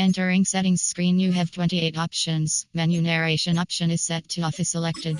Entering settings screen, you have 28 options. Menu narration option is set to off is selected.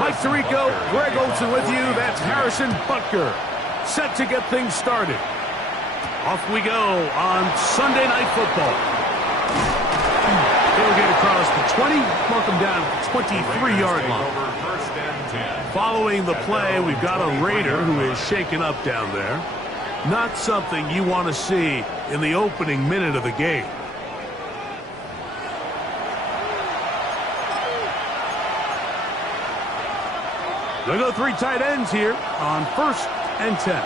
Mike Tirico, Greg Olson with you. That's Harrison Butker, set to get things started. Off we go on Sunday Night Football. They'll get across the 20, mark them down at the 23-yard line. Following the play, we've got a Raider who is shaken up down there. Not something you want to see in the opening minute of the game. They'll go three tight ends here on 1st and 10.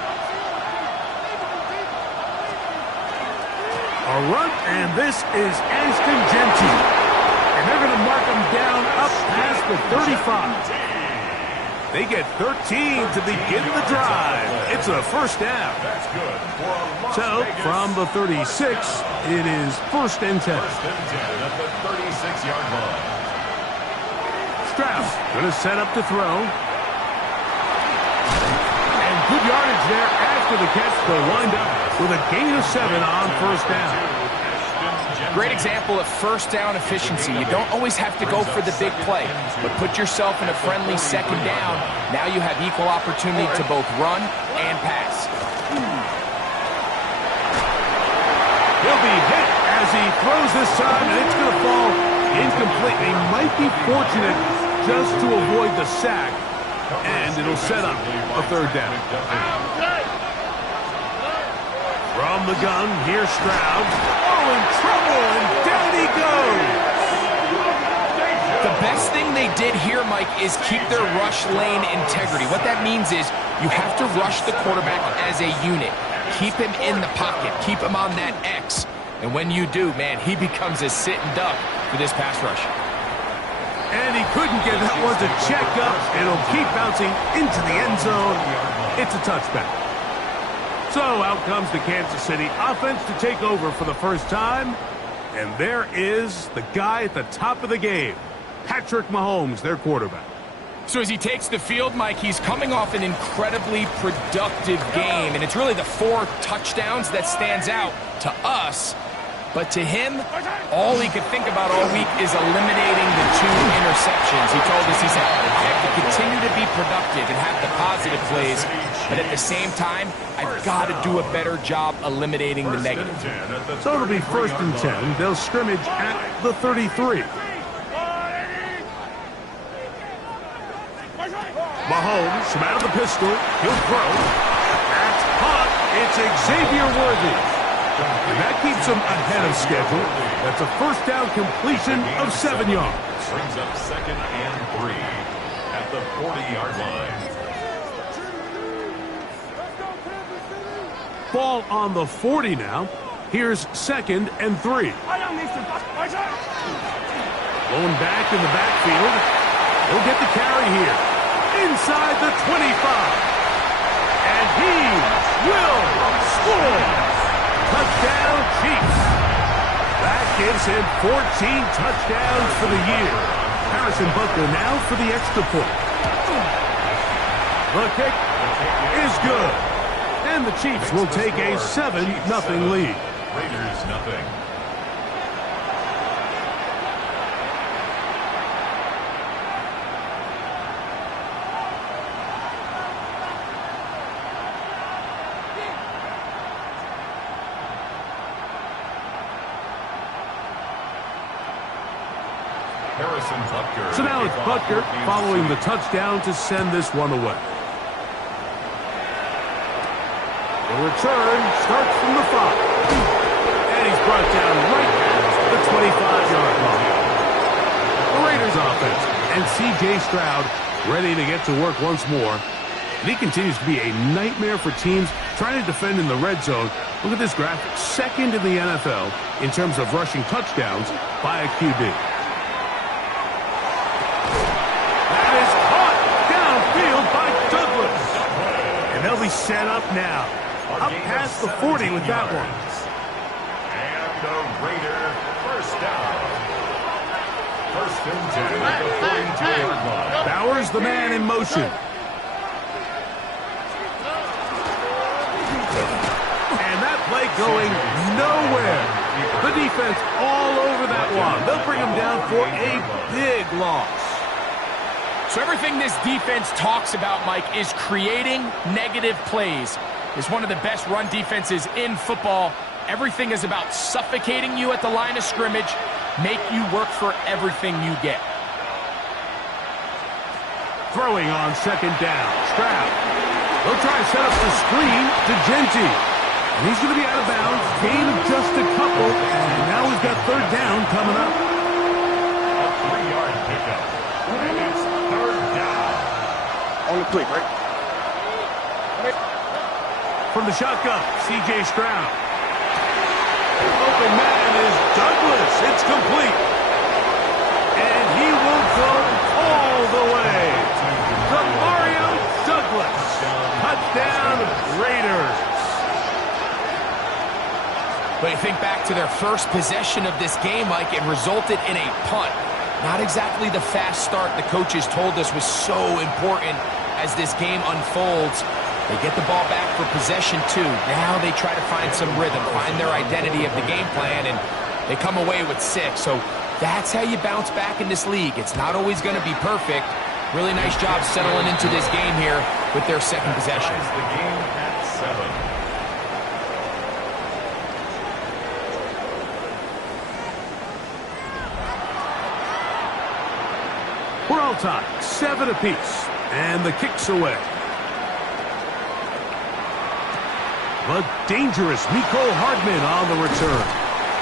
A run, and this is Ashton Genty. And they're going to mark him down up past the 35. They get 13 to begin the drive. It's a first down. So, from the 36, it is 1st and 10. At the 36-yard line. Stroud going to set up to throw. Good yardage there after the catch. They'll wind up with a gain of 7 on 1st down. Great example of first down efficiency. You don't always have to go for the big play, but put yourself in a friendly 2nd down. Now you have equal opportunity to both run and pass. He'll be hit as he throws this time, and it's going to fall incomplete. They might be fortunate just to avoid the sack. And it'll set up a 3rd down. From the gun, here's Stroud. Oh, in trouble, and down he goes. The best thing they did here, Mike, is keep their rush lane integrity. What that means is you have to rush the quarterback as a unit. Keep him in the pocket. Keep him on that X. And when you do, man, he becomes a sitting duck for this pass rush. And he couldn't get that one to check up. It'll keep bouncing into the end zone. It's a touchback. So out comes the Kansas City offense to take over for the first time. And there is the guy at the top of the game, Patrick Mahomes, their quarterback. So as he takes the field, Mike, he's coming off an incredibly productive game. And it's really the 4 touchdowns that stands out to us. But to him, all he could think about all week is eliminating the 2 interceptions. He told us, he said, I have to continue to be productive and have the positive plays, but at the same time, I've got to do a better job eliminating the negative. So it'll be 1st and 10. They'll scrimmage at the 33. Mahomes from out of the pistol. He'll throw. That's hot. It's Xavier Worthy. And that keeps him ahead of schedule. That's a 1st down completion of 7 yards. Brings up 2nd and 3 at the 40-yard line. Ball on the 40 now. Here's 2nd and 3. Going back in the backfield. He'll get the carry here. Inside the 25. And he will score. Touchdown, Chiefs. That gives him 14 touchdowns for the year. Harrison Butker now for the extra point. The kick is good. And the Chiefs will take a 7-0 lead. Raiders nothing. So now it's Butker following the touchdown to send this one away. The return starts from the 5. And he's brought down right past the 25-yard line. The Raiders offense and C.J. Stroud ready to get to work once more. And he continues to be a nightmare for teams trying to defend in the red zone. Look at this graphic. Second in the NFL in terms of rushing touchdowns by a QB. That is caught downfield by Douglas. And they'll be set up now. Up past the 40 with that one. And the Raider first down. First and 10 at the 42-yard line. Bowers the man in motion. And that play going nowhere. The defense all over that one. They'll bring him down for a big loss. So everything this defense talks about, Mike, is creating negative plays. It's one of the best run defenses in football. Everything is about suffocating you at the line of scrimmage, make you work for everything you get. Throwing on second down. Stroud. They'll try to set up the screen to Genty. And he's going to be out of bounds. Gain of just a couple. And now we've got third down coming up. A 3-yard pickup. And it's third down. On the click, right? From the shotgun, C.J. Stroud. Open man is Douglas. It's complete. And he will go all the way. To Mario Douglas. Touchdown, Raiders. But you think back to their first possession of this game, Mike, it resulted in a punt. Not exactly the fast start the coaches told us was so important as this game unfolds. They get the ball back for possession 2. Now they try to find some rhythm, find their identity of the game plan, and they come away with 6. So that's how you bounce back in this league. It's not always going to be perfect. Really nice job settling into this game here with their second possession. The game at 7. We're all tied, 7 apiece. And the kick's away. But dangerous Mecole Hardman on the return.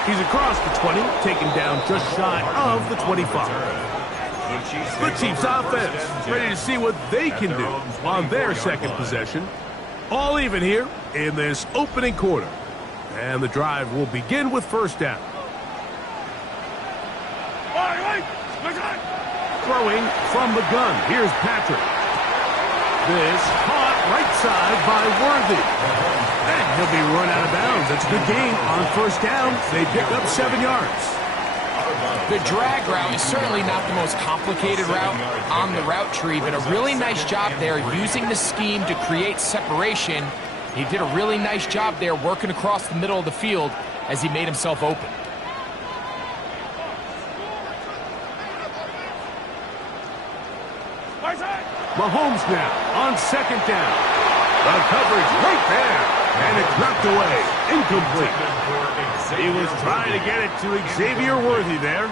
He's across the 20, taken down just shy of the 25. The Chiefs offense ready to see what they can do on their second possession. All even here in this opening quarter. And the drive will begin with first down. Throwing from the gun. Here's Patrick. This caught right side by Worthy. And he'll be run out of bounds. That's a good gain on first down. They pick up 7 yards. The drag route is certainly not the most complicated route on the route tree, but a really nice job there using the scheme to create separation. He did a really nice job there working across the middle of the field as he made himself open. Mahomes now on second down. The coverage right there. And it's knocked away. Incomplete. He was trying to get it to Xavier Worthy there.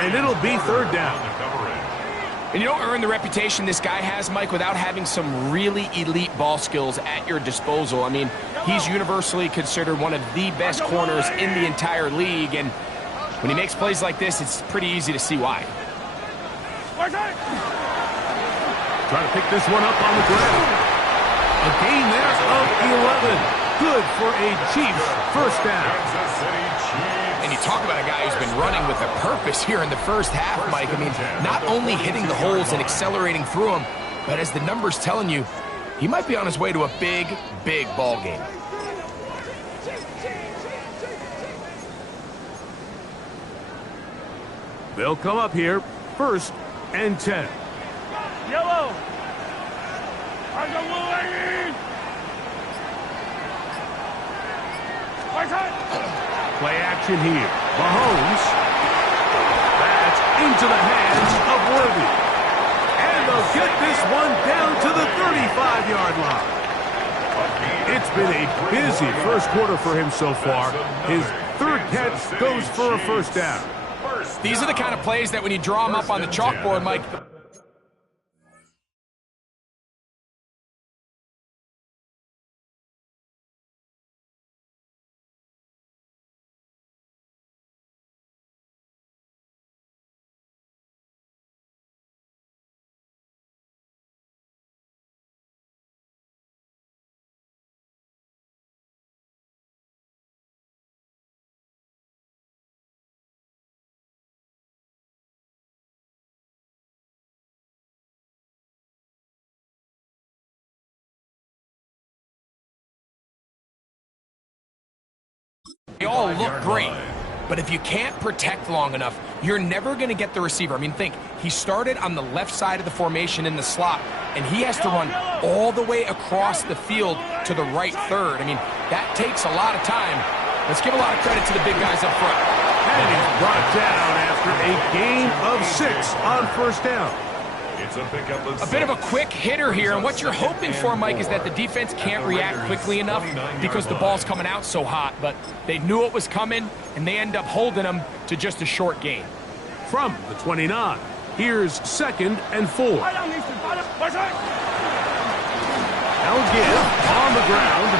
And it'll be third down. And you don't earn the reputation this guy has, Mike, without having some really elite ball skills at your disposal. I mean, he's universally considered one of the best corners in the entire league. And when he makes plays like this, it's pretty easy to see why. Trying to pick this one up on the ground. A gain there of 11. Good for a Chiefs first down. And you talk about a guy who's been running with a purpose here in the first half, Mike. I mean, not only hitting the holes and accelerating through them, but as the numbers telling you, he might be on his way to a big, big ball game. They'll come up here, first and 10. Yellow. Play action here. Mahomes. That's into the hands of Worthy. And they'll get this one down to the 35-yard line. It's been a busy first quarter for him so far. His third catch goes for a first down. These are the kind of plays that when you draw them up on the chalkboard, Mike, they all look great. But if you can't protect long enough, you're never going to get the receiver. I mean, think, he started on the left side of the formation in the slot, and he has to run all the way across the field to the right third. I mean, that takes a lot of time. Let's give a lot of credit to the big guys up front. And he's brought down after a gain of 6 on first down. It's a pickup of A bit of a quick hitter here, and what you're hoping for, Mike, is that the defense can't react quickly enough because the ball's coming out so hot, but they knew it was coming, and they end up holding them to just a short gain. From the 29, here's 2nd and 4. Now give on the ground,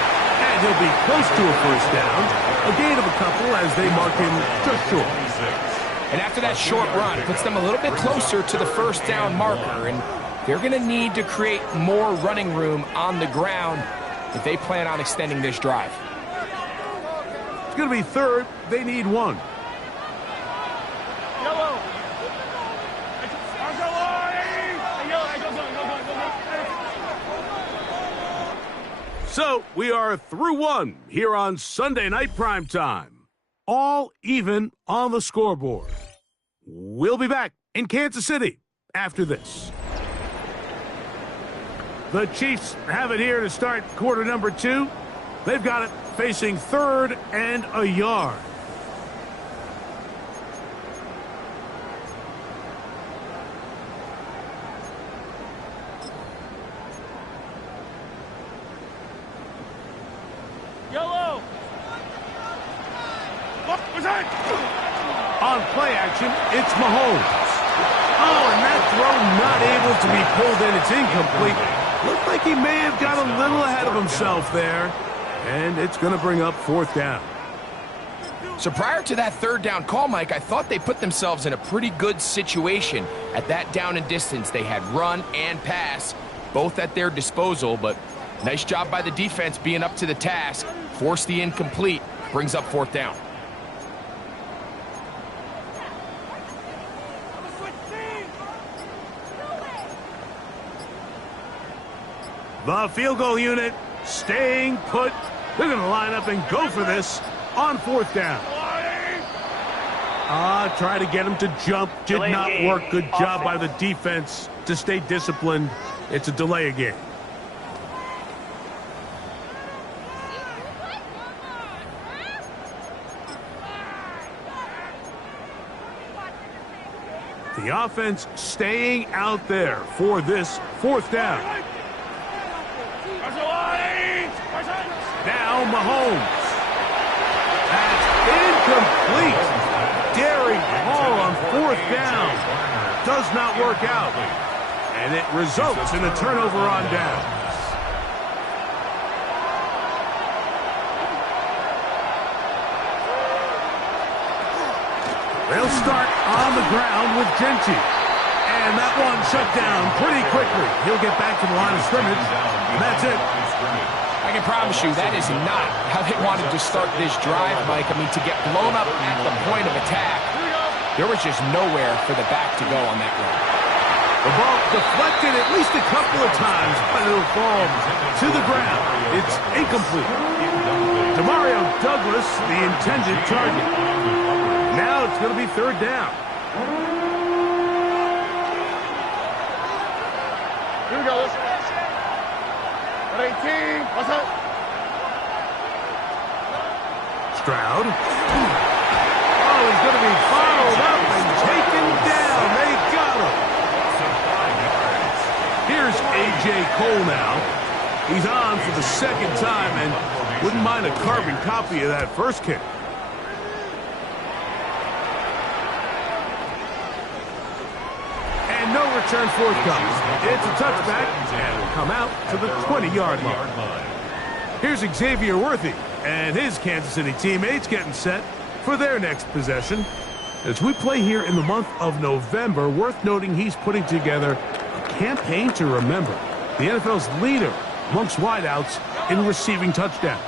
and he'll be close to a first down. A gain of a couple as they mark him just short. And after that short run, it puts them a little bit closer to the first down marker, and they're going to need to create more running room on the ground if they plan on extending this drive. It's going to be 3rd. They need 1. So we are through 1 here on Sunday Night Primetime. All even on the scoreboard. We'll be back in Kansas City after this. The Chiefs have it here to start quarter number 2. They've got it facing 3rd and a yard. On play action, it's Mahomes. Oh, and that throw not able to be pulled in. It's incomplete. Looked like he may have got a little ahead of himself there. And it's going to bring up 4th down. So prior to that 3rd down call, Mike, I thought they put themselves in a pretty good situation at that down and distance. They had run and pass, both at their disposal, but nice job by the defense being up to the task. Forced the incomplete, brings up 4th down. The field goal unit staying put. They're going to line up and go for this on 4th down. Try to get him to jump. Did not work. Good job by the defense to stay disciplined. It's a delay of game. The offense staying out there for this 4th down. Now Mahomes. That's incomplete. Daring Hall on 4th down. Does not work out. And it results in a turnover on down. They'll start on the ground with Genty. And that one shut down pretty quickly. He'll get back to the line of scrimmage. And that's it. I can promise you that is not how they wanted to start this drive, Mike. I mean, to get blown up at the point of attack, there was just nowhere for the back to go on that run. The ball deflected at least a couple of times, but it'll fall to the ground. It's incomplete. Demario Douglas, the intended target. Now it's going to be 3rd down. Here we go. 18. What's up? Stroud. Oh, he's going to be followed up and taken down. They got him. Here's A.J. Cole now. He's on for the 2nd time and wouldn't mind a carbon copy of that first kick. return forthcoming. It's a touchback, and will come out to the 20-yard line. Here's Xavier Worthy and his Kansas City teammates getting set for their next possession. As we play here in the month of November, worth noting he's putting together a campaign to remember. The NFL's leader amongst wideouts in receiving touchdowns.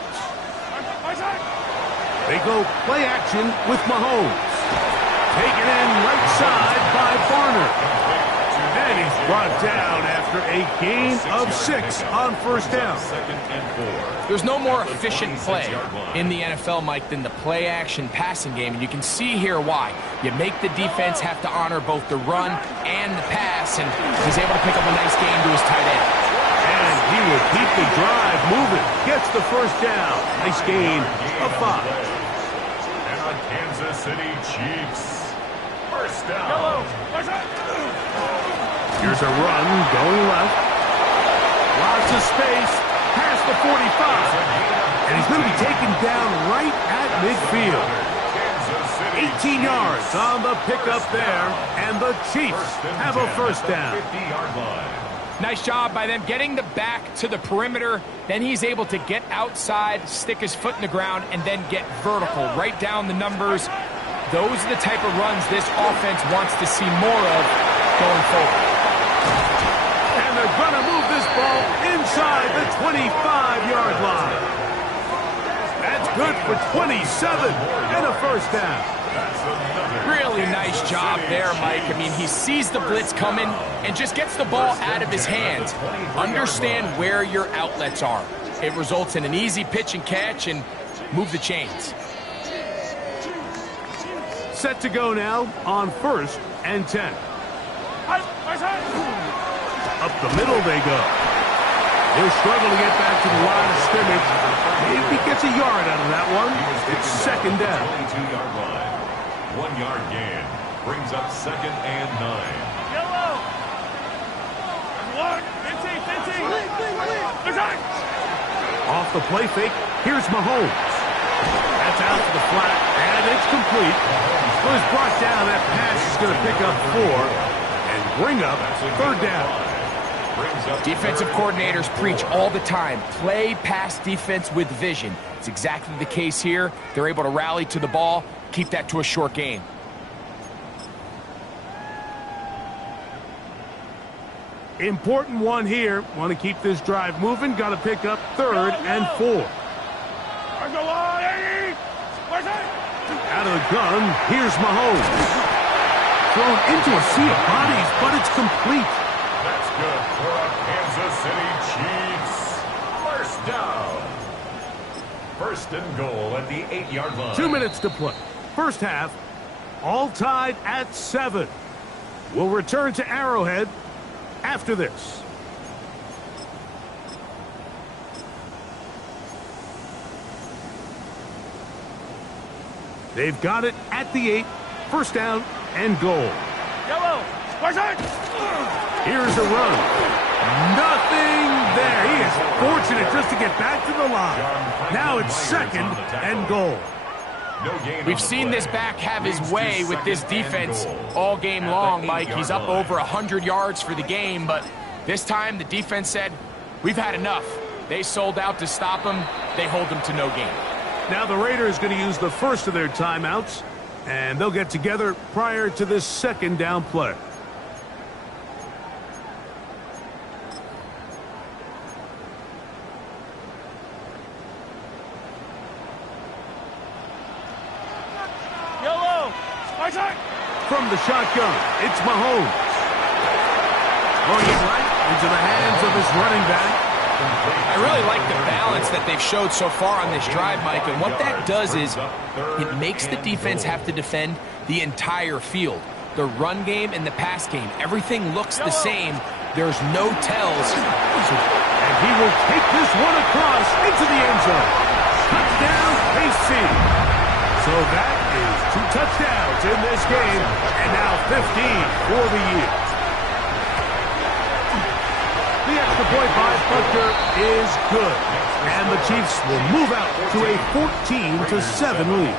They go play action with Mahomes. Taken in right side by Barner. And he's brought down after a gain of 6 on first down. There's no more efficient play in the NFL, Mike, than the play-action passing game, and you can see here why. You make the defense have to honor both the run and the pass, and he's able to pick up a nice gain to his tight end. And he will keep the drive moving. Gets the first down. Nice gain of 5. And on Kansas City Chiefs, first down. Here's a run going left. Lots of space past the 45. And he's going to be taken down right at midfield. 18 yards on the pickup there. And the Chiefs have a first down. Nice job by them getting the back to the perimeter. Then he's able to get outside, stick his foot in the ground, and then get vertical. Right down the numbers. Those are the type of runs this offense wants to see more of going forward. And they're going to move this ball inside the 25-yard line. That's good for 27 and a first down. Really nice job there, Mike. I mean, he sees the blitz coming and just gets the ball out of his hands. Understand where your outlets are. It results in an easy pitch and catch and move the chains. Set to go now on 1st and 10. Up the middle they go. He'll struggle to get back to the line of scrimmage. Maybe gets a yard out of that one. It's second down. 22-yard line. 1 yard gain. Brings up 2nd and 9. Yellow. Off the play fake, here's Mahomes. That's out to the flat, and it's complete. Well, it's brought down. That pass is going to pick up 4 and bring up 3rd down. Defensive coordinators preach all the time, play pass defense with vision. It's exactly the case here. They're able to rally to the ball, keep that to a short game. Important one here. Want to keep this drive moving. Got to pick up 3rd and 4. Out of the gun, here's Mahomes. Thrown into a sea of bodies, but it's complete. That's good for a Kansas City Chiefs. First down. 1st and goal at the 8-yard line. 2 minutes to play. First half, all tied at 7. We'll return to Arrowhead after this. They've got it at the 8. First down and goal. Yellow. Here's a run. Nothing there. He is fortunate just to get back to the line. Now it's 2nd and goal. We've seen this back have his way with this defense all game long, Mike. He's up over 100 yards for the game, but this time the defense said, we've had enough. They sold out to stop him. They hold him to no gain. Now the Raiders going to use the first of their timeouts, and they'll get together prior to this 2nd down play. Yellow. From the shotgun, it's Mahomes. Throwing it right into the hands of his running back. I really like the balance that they've showed so far on this drive, Mike, and what that does is it makes the defense have to defend the entire field. The run game and the pass game, everything looks the same. There's no tells. And he will take this one across into the end zone. Touchdown, KC. So that is 2 touchdowns in this game, and now 15 for the year. The extra point by Butker is good, and the Chiefs will move out to a 14-7 lead.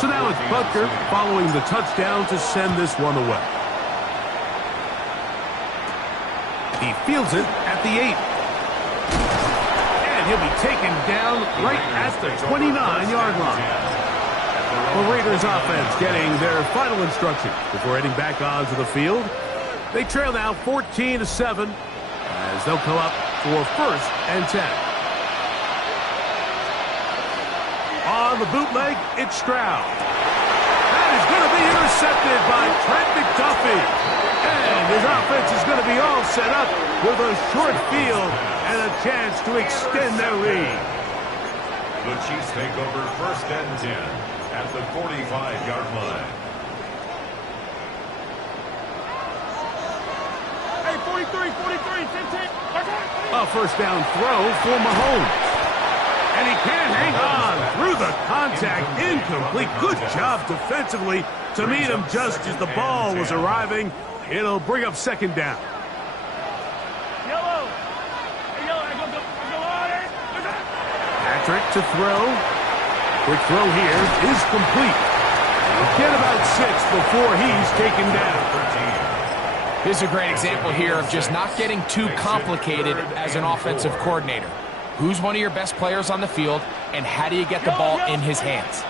So now it's Butker following the touchdown to send this one away. He fields it at the 8. And he'll be taken down right at the 29-yard line. The Raiders offense getting their final instructions before heading back onto the field. They trail now 14-7 as they'll come up for 1st and 10. On the bootleg, it's Stroud. That is going to be intercepted by Trent McDuffie. And his offense is going to be all set up with a short field and a chance to extend their lead. The Chiefs take over 1st and 10 at the 45-yard line. Hey, 43, 10. A first down throw for Mahomes. And he can't hang on through the contact. Incomplete. Good job defensively to meet him just as the ball was arriving. It'll bring up 2nd down. Yellow. Hey, yellow. Go on. Patrick to throw. Quick throw here is complete. Get about 6 before he's taken down. This is a great example here of just not getting too complicated as an offensive coordinator. Who's one of your best players on the field, and how do you get the ball in his hands?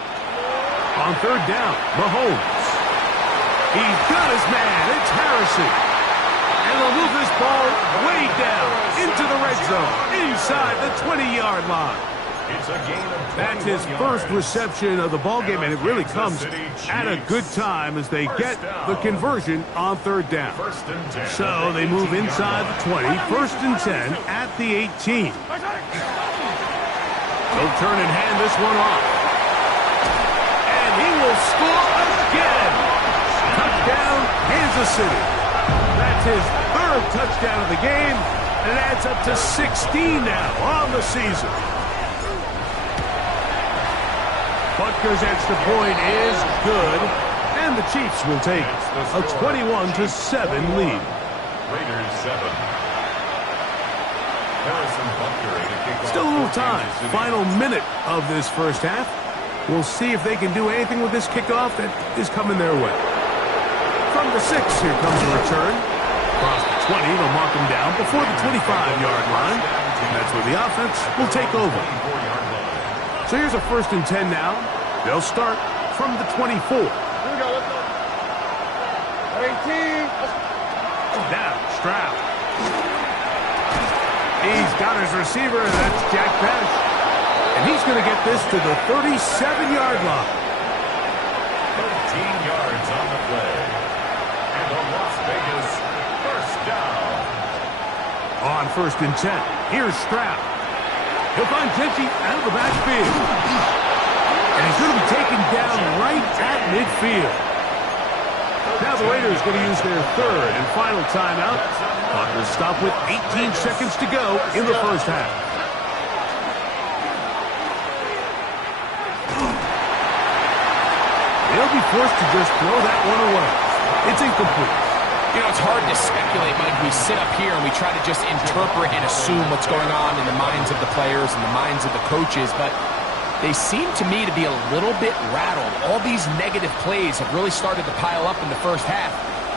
On 3rd down, Mahomes. He's got his man. It's Harrison. And they'll move this ball way down into the red zone, inside the 20-yard line. It's a gain of 21 That's his first reception of the ballgame, and it really comes at a good time as they get the conversion on 3rd down. 1st and 10. So they move inside the 20, 1st and 10 at the 18. They'll turn and hand this one off. And he will score again. Touchdown, Kansas City. That's his 3rd touchdown of the game, and it adds up to 16 now on the season. Butker's extra point is good, and the Chiefs will take a 21-7 lead. Raiders 7. Harrison Butker in a kickoff. Still a little time. Final minute of this first half. We'll see if they can do anything with this kickoff that is coming their way. From the 6, here comes the return. Across the 20, they'll mark him down before the 25-yard line. And that's where the offense will take over. So here's a 1st and 10 now. They'll start from the 24. Here we go. Let's go. 18. Now, Stroud. He's got his receiver, and that's Jack Bash. And he's going to get this to the 37-yard line. 13 yards on the play. And the Las Vegas 1st down. On 1st and 10, here's Stroud. He'll find Genty out of the backfield. And he's going to be taken down right at midfield. Now the Raiders going to use their 3rd and final timeout. Clock will stop with 18 seconds to go in the first half. They'll be forced to just throw that one away. It's incomplete. You know, it's hard to speculate, Mike. We sit up here and we try to just interpret and assume what's going on in the minds of the players and the minds of the coaches, but they seem to me to be a little bit rattled. All these negative plays have really started to pile up in the first half.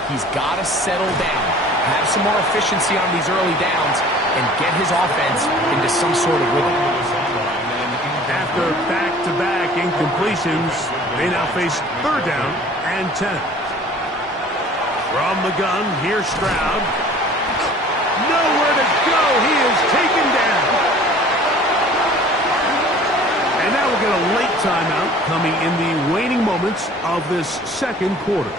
He's got to settle down, have some more efficiency on these early downs, and get his offense into some sort of rhythm. After back-to-back incompletions, they now face 3rd down and 10. From the gun, here's Stroud. Nowhere to go. He is taken down. And now we'll get a late timeout coming in the waning moments of this 2nd quarter.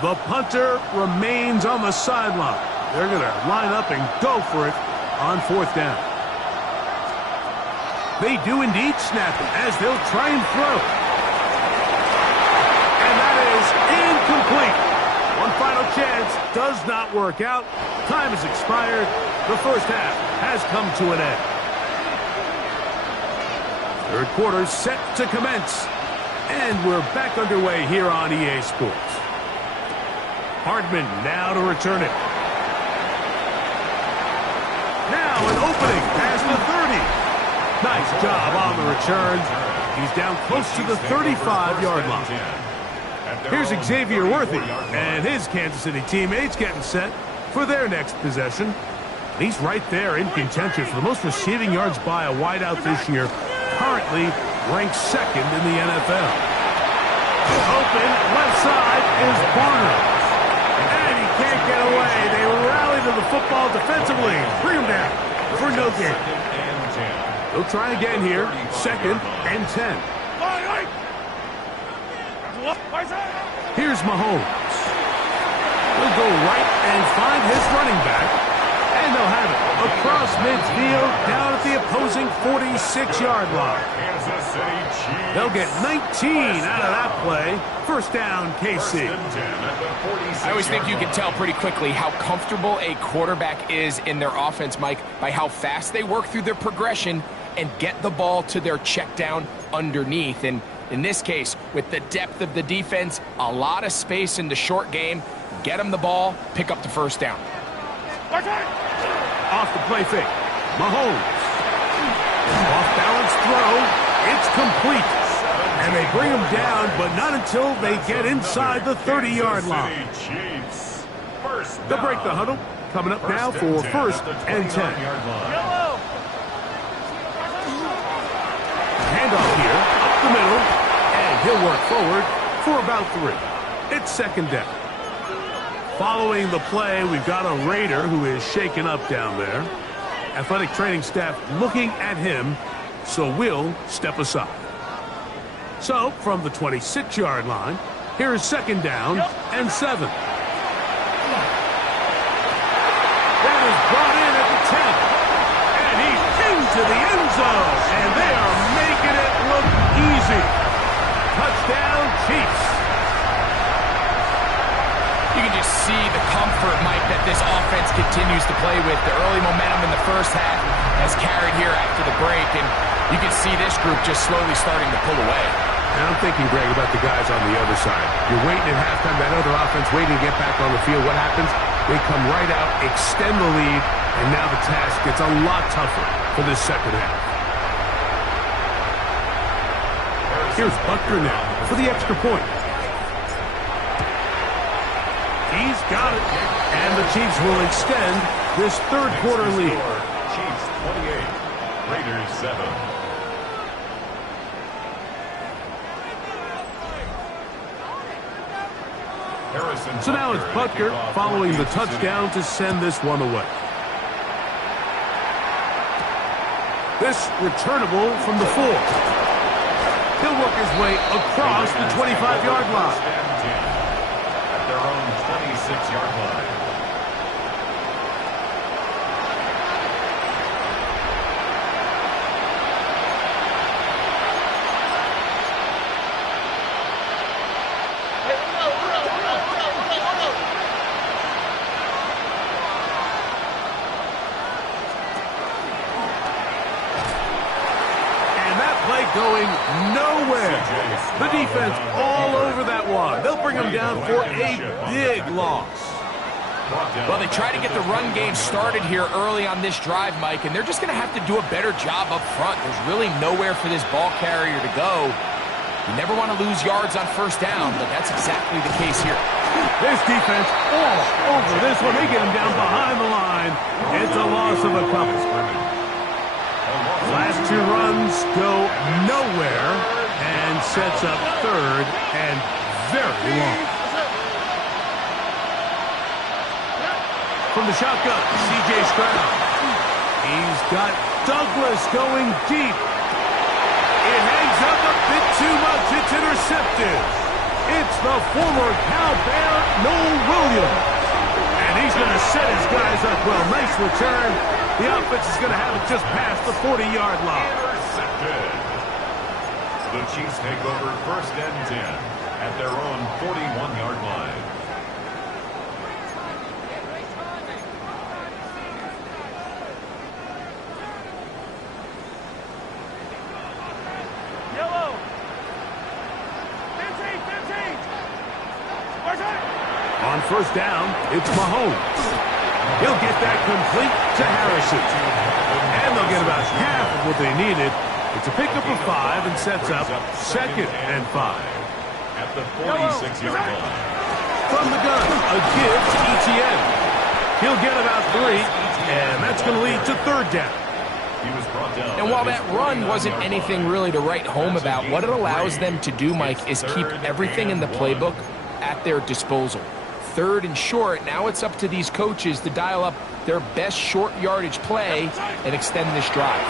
The punter remains on the sideline. They're going to line up and go for it on 4th down. They do indeed snap it as they'll try and throw. And that is incomplete. One final chance does not work out. Time has expired. The first half has come to an end. Third quarter set to commence. And we're back underway here on EA Sports. Hardman now to return it. Now an opening past the 30. Nice job on the return. He's down close to the 35-yard line. Here's Xavier Worthy and his Kansas City teammates getting set for their next possession. He's right there in contention for the most receiving yards by a wideout this year, currently ranked second in the NFL. Open left side is Barner. And he can't get away. They rally to the football defensively. Bring him down for no gain. They'll try again here. 2nd and 10. Here's Mahomes. He'll go right and find his running back. And they'll have it across midfield down at the opposing 46-yard line. They'll get 19 out of that play. First down, KC. I always think you can tell pretty quickly how comfortable a quarterback is in their offense, Mike, by how fast they work through their progression and get the ball to their check down underneath. And in this case, with the depth of the defense, a lot of space in the short game, get them the ball, pick up the first down. Off the play fake. Mahomes. Off balance throw. It's complete. And they bring him down, but not until they get inside the 30-yard line. They'll break the huddle. Coming up now for 1st and 10. Handoff here, up the middle, and he'll work forward for about 3. It's 2nd down. Following the play, we've got a Raider who is shaken up down there. Athletic training staff looking at him, so we'll step aside. So, from the 26-yard line, here is 2nd down and 7. That is brought in at the 10. And he's into the end zone. And they are making it look easy. Touchdown, Chiefs. You can just see the comfort, Mike, that this offense continues to play with. The early momentum in the first half has carried here after the break, and you can see this group just slowly starting to pull away. And I'm thinking, Greg, about the guys on the other side. You're waiting at halftime, that other offense waiting to get back on the field. What happens? They come right out, extend the lead, and now the task gets a lot tougher for this second half. Here's Butker now for the extra point. He's got it. And the Chiefs will extend this third quarter lead. Chiefs 28, Raiders 7. So now it's Butker following the touchdown to send this one away. This returnable from the 4. He'll work his way across the 25-yard line. Their own 26-yard line. And that play going nowhere. The defense all over that one. They'll bring him down for a big loss. Well, they try to get the run game started here early on this drive, Mike, and they're just going to have to do a better job up front. There's really nowhere for this ball carrier to go. You never want to lose yards on first down, but that's exactly the case here. This defense all over this one. They get him down behind the line. It's a loss of a couple. Last 2 runs go nowhere and sets up 3rd and very long. From the shotgun, C.J. Stroud. He's got Douglas going deep. It hangs up a bit too much. It's intercepted. It's the former Cal Bear, Noel Williams. And he's going to set his guys up well. Nice return. The offense is going to have it just past the 40-yard line. Intercepted. The Chiefs take over 1st and 10 at their own 41-yard line. On first down, it's Mahomes. He'll get that complete to Harrison. And they'll get about half of what they needed. It's a pickup of 5 and sets up 2nd and 5. At the 46-yard line. From the gun, a give to Etienne. He'll get about 3, and that's going to lead to 3rd down. He was brought down. And while that run wasn't anything really to write home about, what it allows them to do, Mike, is keep everything in the playbook at their disposal. 3rd and short, now it's up to these coaches to dial up their best short yardage play and extend this drive.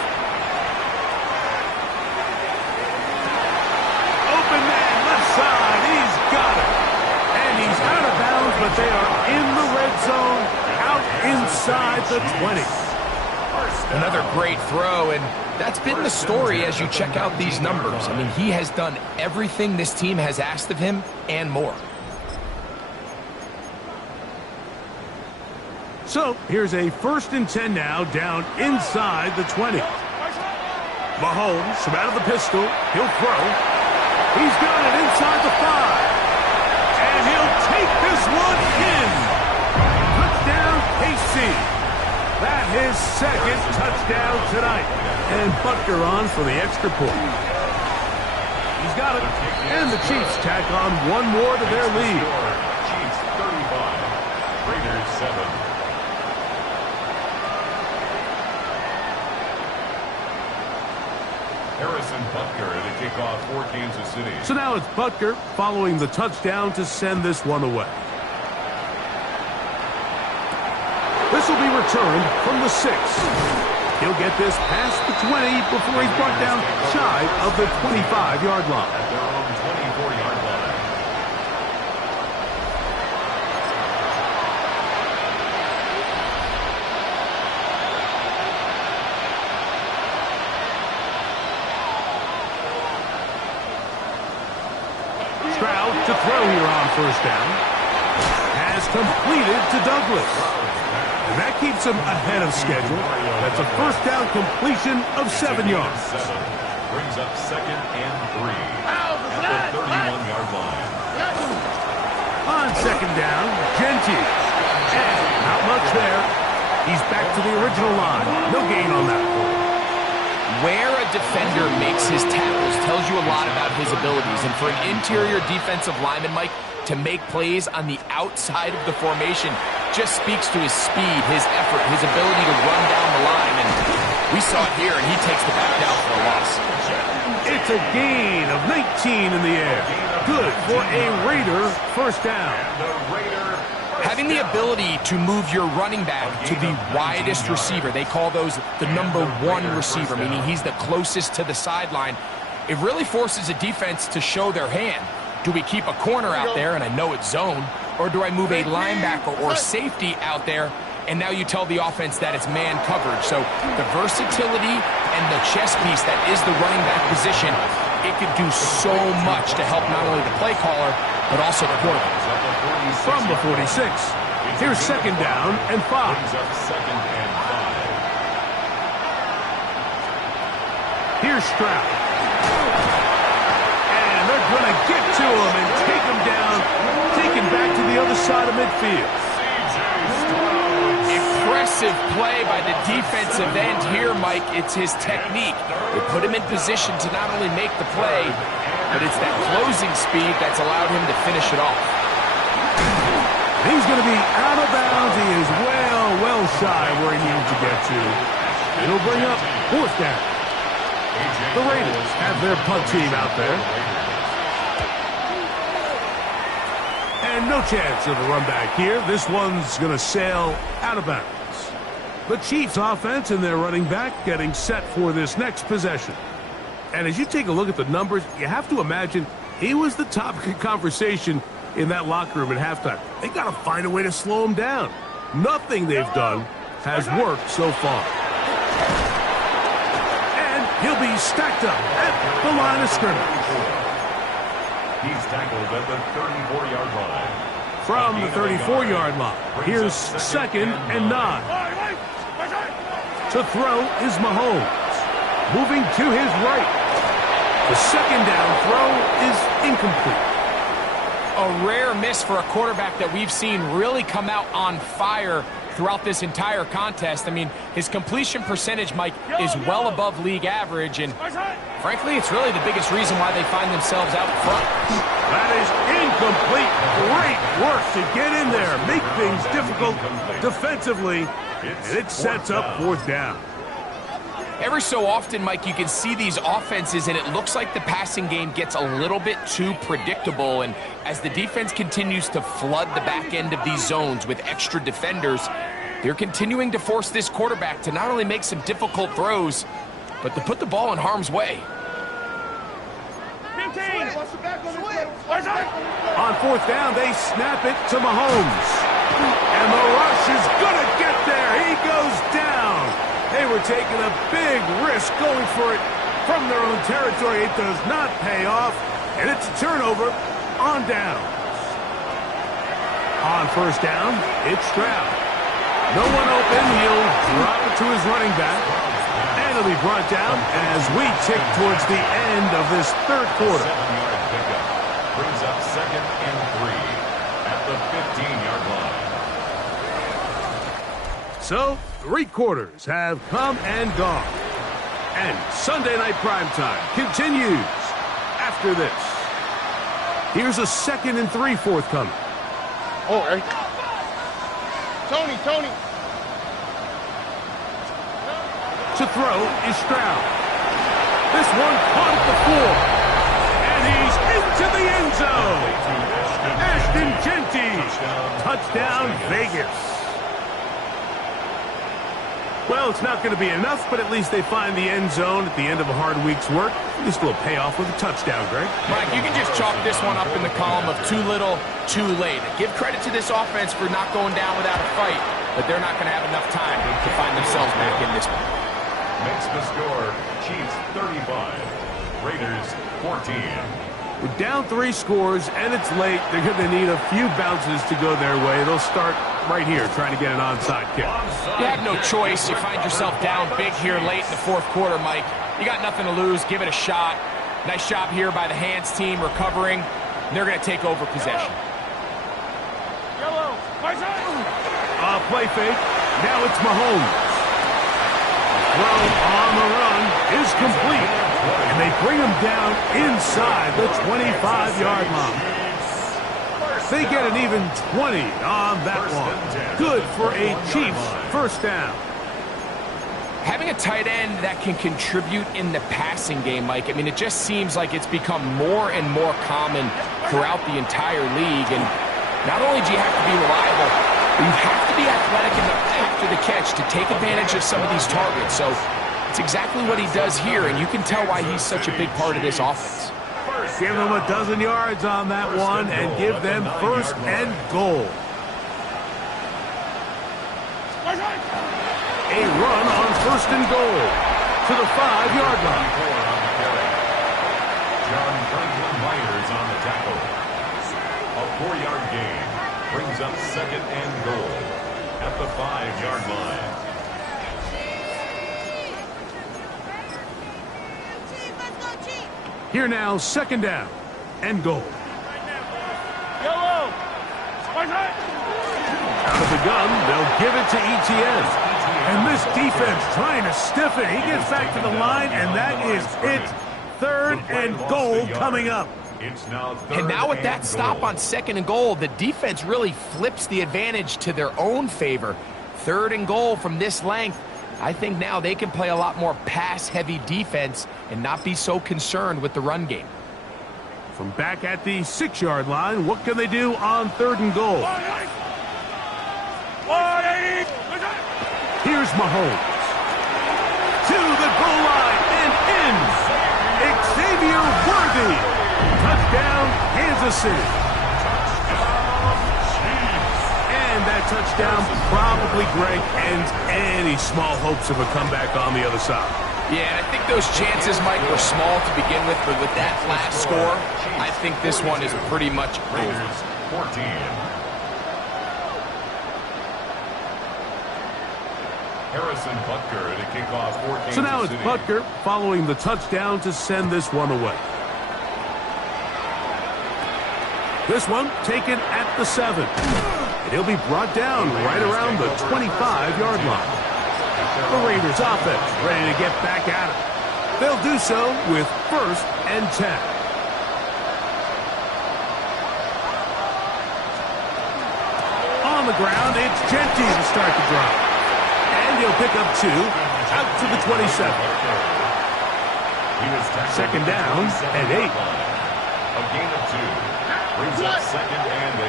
Open man, left side, he's got it. And he's out of bounds, but they are in the red zone, out inside the 20. Another great throw, and that's been the story as you check out these numbers. I mean, he has done everything this team has asked of him and more. So here's a 1st and 10 now, down inside the 20. Mahomes from out of the pistol. He'll throw. He's got it inside the 5. And he'll take this one in. Touchdown, KC. That his 2nd touchdown tonight. And Butker on for the extra point. He's got it. And the Chiefs tack on one more to their lead. Chiefs 35, Raiders 7. Harrison Butker to kick off for Kansas City. So now it's Butker following the touchdown to send this one away. This will be returned from the 6. He'll get this past the 20 before he's brought down shy of the 25-yard line. At their own 24-yard line. Stroud to throw here on first down. Has completed to Douglas. And that keeps him ahead of schedule. That's a first down completion of 7 yards. Brings up 2nd and 3 at the 31-yard line. On 2nd down, Genty. And not much there. He's back to the original line. No gain on that. Where a defender makes his tackles tells you a lot about his abilities. And for an interior defensive lineman, Mike, to make plays on the outside of the formation just speaks to his speed, his effort, his ability to run down the line. And we saw it here, and he takes the back down for a loss. It's a gain of 19 in the air. Good for a Raider first down. Having the ability to move your running back to the widest receiver, they call those the number 1 receiver, meaning he's the closest to the sideline. It really forces a defense to show their hand. Do we keep a corner out there, and I know it's zone, or do I move a linebacker or safety out there, and now you tell the offense that it's man coverage? So the versatility and the chess piece that is the running back position, it could do so much to help not only the play caller, but also the quarterback. From the 46, here's 2nd down and 5. Here's Stroud. And they're going to get to him and take him down, taken back to the other side of midfield. Impressive play by the defensive end here, Mike. It's his technique. They put him in position to not only make the play, but it's that closing speed that's allowed him to finish it off. He's going to be out of bounds. He is well shy where he needs to get to. It'll bring up 4th down. The Raiders have their punt team out there. And no chance of a run back here. This one's going to sail out of bounds. The Chiefs offense and their running back getting set for this next possession. And as you take a look at the numbers, you have to imagine he was the topic of conversation in that locker room at halftime. They got to find a way to slow him down. Nothing they've done has worked so far. And he'll be stacked up at the line of scrimmage. He's tackled at the 34-yard line. From the 34-yard line, here's 2nd and 9. To throw is Mahomes. Moving to his right. The 2nd down throw is incomplete. a rare miss for a quarterback that we've seen really come out on fire throughout this entire contest. I mean, his completion percentage, Mike, is well above league average, and frankly, it's really the biggest reason why they find themselves out front. That is incomplete. Great work to get in there, make things difficult defensively, and it sets up fourth down. Every so often, Mike, you can see these offenses, and it looks like the passing game gets a little bit too predictable. And as the defense continues to flood the back end of these zones with extra defenders, they're continuing to force this quarterback to not only make some difficult throws, but to put the ball in harm's way. 15. On fourth down, they snap it to Mahomes. And the rush is going to get there. He goes down. They were taking a big risk going for it from their own territory. It does not pay off, and it's a turnover on downs. On first down, it's Stroud. No one open. He'll drop it to his running back, and it'll be brought down as we tick towards the end of this third quarter. 7-yard pickup brings up 2nd and 3 at the 15-yard line. So, 3 quarters have come and gone. And Sunday Night Primetime continues after this. Here's a 2nd and 3 forthcoming. Oh, hey. Tony. To throw is Stroud. This one caught at the 4. And he's into the end zone. Ashton Genty. Touchdown, Vegas. Well, it's not going to be enough, but at least they find the end zone at the end of a hard week's work. At least we'll pay off with a touchdown, Greg. Mike, you can just chalk this one up in the column of too little, too late. Give credit to this offense for not going down without a fight, but they're not going to have enough time to find themselves back in this one. Makes the score Chiefs 35, Raiders 14. We're down 3 scores, and it's late. They're going to need a few bounces to go their way. They'll start right here trying to get an onside kick. You have no choice. You find yourself down big here late in the fourth quarter, Mike. You got nothing to lose. Give it a shot. Nice job here by the Hands team recovering. They're going to take over possession. Yellow. Play fake. Now it's Mahomes. Throw on the run is complete. And they bring him down inside the 25-yard line. They get an even 20 on that one. Good for a Chiefs first down. Having a tight end that can contribute in the passing game, Mike, I mean, it just seems like it's become more and more common throughout the entire league. And not only do you have to be reliable, but you have to be athletic enough after the catch to take advantage of some of these targets. So it's exactly what he does here, and you can tell why he's such a big part of this offense. Give them a dozen yards on that one and give them first and goal. A run on first and goal to the 5-yard line. John Franklin Myers on the tackle. A 4-yard gain brings up 2nd and goal at the 5-yard line. Here now, 2nd down and goal. Yellow. Out of the gun, they'll give it to Etienne. And this defense trying to stiff it. He gets back to the line, and that is it. 3rd and goal coming up. And now with that stop on 2nd and goal, the defense really flips the advantage to their own favor. 3rd and goal from this length. I think now they can play a lot more pass-heavy defense and not be so concerned with the run game. From back at the 6-yard line, what can they do on 3rd and goal? Here's Mahomes. To the goal line and in. Xavier Worthy. Touchdown, Kansas City. And that touchdown probably, Greg, ends any small hopes of a comeback on the other side. Yeah, and I think those chances, Mike, were small to begin with, but with that last score, I think this one is pretty much over. 14. Harrison Butker to kick off for Kansas So now it's City. Butker following the touchdown to send this one away. This one taken at the 7. And he'll be brought down right around the 25-yard line. The Raiders offense ready to get back at it. They'll do so with 1st and 10. On the ground, it's Genty to start the drive. And he'll pick up 2 out to the 27. Second down and 8. A gain of 2. Brings up 2nd and 8.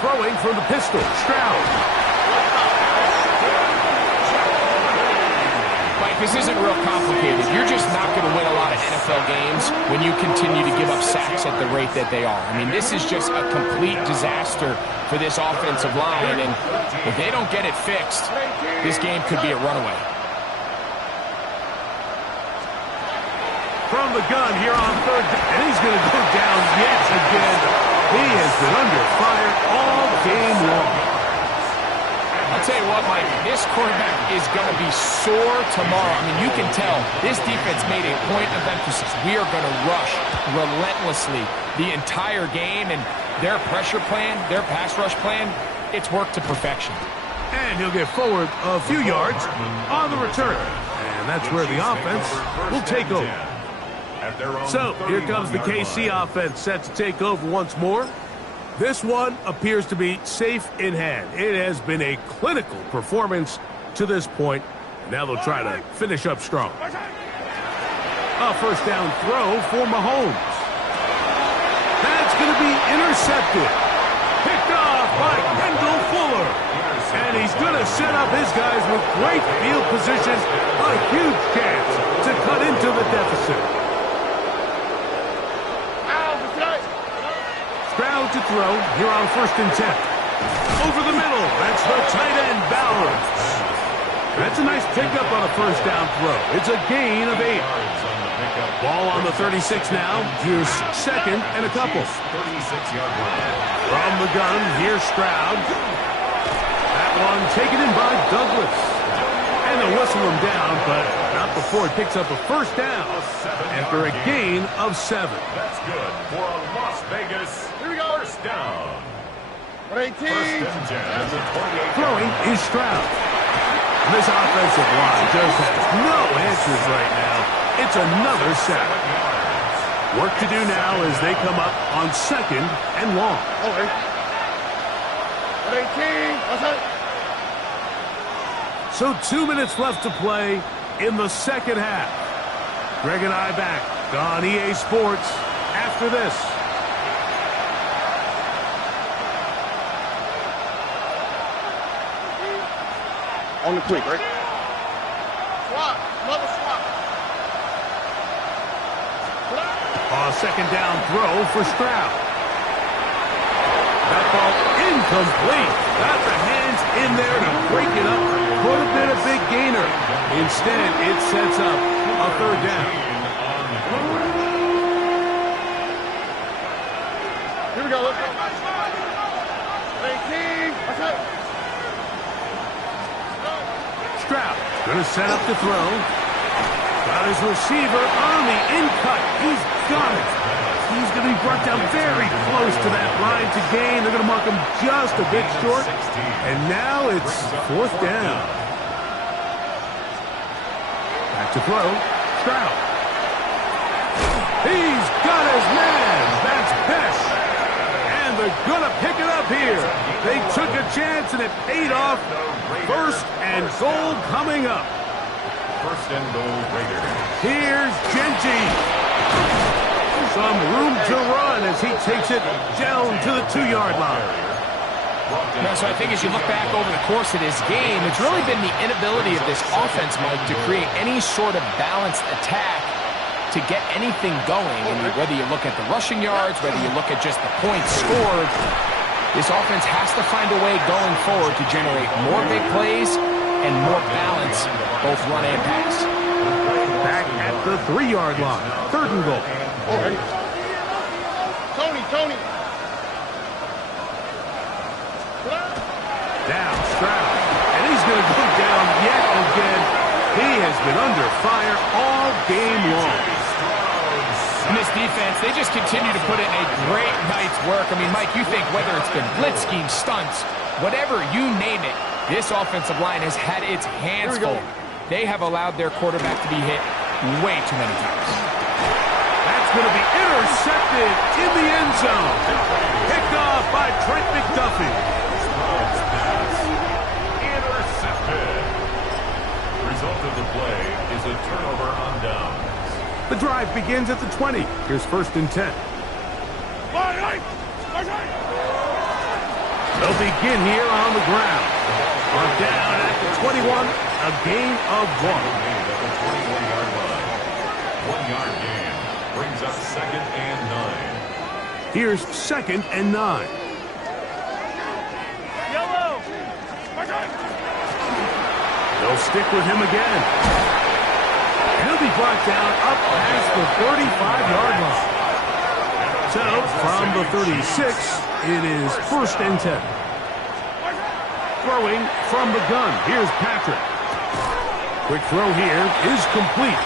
Throwing from the pistol, Stroud. Mike, this isn't real complicated. You're just not going to win a lot of NFL games when you continue to give up sacks at the rate that they are. I mean, this is just a complete disaster for this offensive line, and if they don't get it fixed, this game could be a runaway. From the gun here on 3rd, and he's going to go down yet again. He has been under fire all game long. I'll tell you what, Mike, this quarterback is going to be sore tomorrow. I mean, you can tell this defense made a point of emphasis. We are going to rush relentlessly the entire game, and their pressure plan, their pass rush plan, it's worked to perfection. And he'll get forward a few yards on the return. And that's where the offense will take over. So, here comes the KC offense set to take over once more. This one appears to be safe in hand. It has been a clinical performance to this point. Now they'll try to finish up strong. A 1st down throw for Mahomes. That's going to be intercepted. Picked off by Kendall Fuller. And he's going to set up his guys with great field position. A huge chance to cut into the deficit. Stroud to throw here on 1st and 10. Over the middle. That's the tight end Bowers. That's a nice pickup on a 1st down throw. It's a gain of 8. Ball on the 36 now. Here's 2nd and a couple. From the gun, here's Stroud. That one taken in by Douglas. And they'll whistle him down, but not before he picks up a 1st down after a gain of 7. That's good for a Las Vegas 1st down. 1st and 10 at the 28. Throwing is Stroud. And this offensive line just has no answers right now. It's another sack. Work to do now as they come up on 2nd and long. So 2 minutes left to play in the 2nd half. Greg and I back on EA Sports after this. On the quick, right? Swap. Another swap. A 2nd down throw for Stroud. That ball incomplete. Got the hands in there to break it up. Could have been a big gainer. Instead, it sets up a 3rd down. Here we go. Let's go. 18. That's it. Stroud going to set up the throw. Got his receiver on the in-cut. He's got it. He's going to be brought down very close to that line to gain. They're going to mark him just a bit short. And now it's 4th down. Back to throw. Stroud. He's got his man. That's Best. And they're going to pick it up here. They took a chance and it paid off. 1st and goal coming up. 1st and goal Raiders. Here's Genty. Some room to run as he takes it down to the 2-yard line. So I think as you look back over the course of this game, it's really been the inability of this offense, Mike, to create any sort of balanced attack to get anything going. And whether you look at the rushing yards, whether you look at just the points scored, this offense has to find a way going forward to generate more big plays and more balance, both run and pass. Back at the 3-yard line. 3rd and goal. Tony. Down, Stroud. And he's going to go down yet again. He has been under fire all game long. And this defense, they just continue to put in a great night's work. I mean, Mike, you think whether it's been blitz schemes, stunts, whatever, you name it, this offensive line has had its hands full. They have allowed their quarterback to be hit way too many times. That's going to be intercepted in the end zone. Picked off by Trent McDuffie. Intercepted. Result of the play is a turnover on down. The drive begins at the 20. Here's 1st and 10. They'll begin here on the ground. On down at the 21, a gain of 1. Made at the 21-yard line. 1-yard gain brings up 2nd and 9. Here's 2nd and 9. Yellow. They'll stick with him again. He'll be brought down up past the 35-yard line. So, from the 36, it is 1st and 10. Throwing from the gun. Here's Patrick. Quick throw here is complete.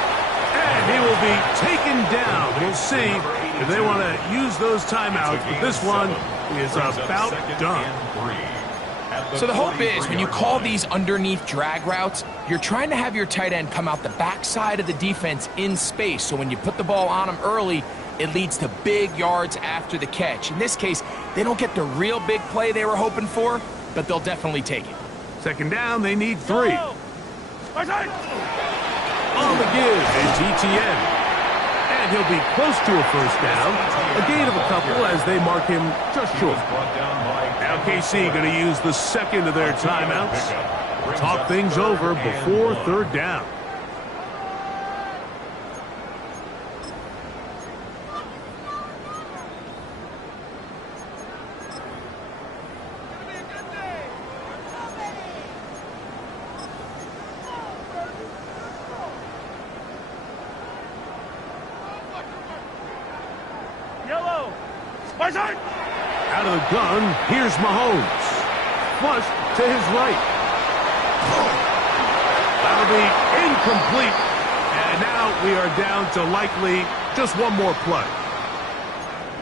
And he will be taken down. We'll see if they want to use those timeouts. But this one is about done. So the hope is when you call these underneath drag routes, you're trying to have your tight end come out the backside of the defense in space. So when you put the ball on him early, it leads to big yards after the catch. In this case, they don't get the real big play they were hoping for, but they'll definitely take it. 2nd down, they need 3. Yellow. On the give, it's ETN. And he'll be close to a 1st down. A gain of a couple as they mark him just short. Now KC going to use the 2nd of their timeouts. Talk things over before 3rd down. Yellow. Out of the gun, here's Mahomes. Flush to his right. That'll be incomplete. And now we are down to likely just one more play.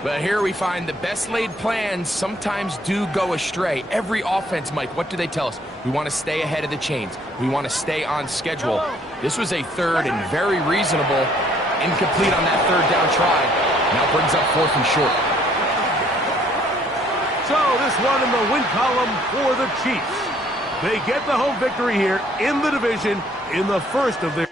But here we find the best laid plans sometimes do go astray. Every offense, Mike, what do they tell us? We want to stay ahead of the chains. We want to stay on schedule. This was a 3rd and very reasonable. Incomplete on that 3rd down try. Now brings up 4th and short. So this one in the win column for the Chiefs. They get the home victory here in the division in the first of their...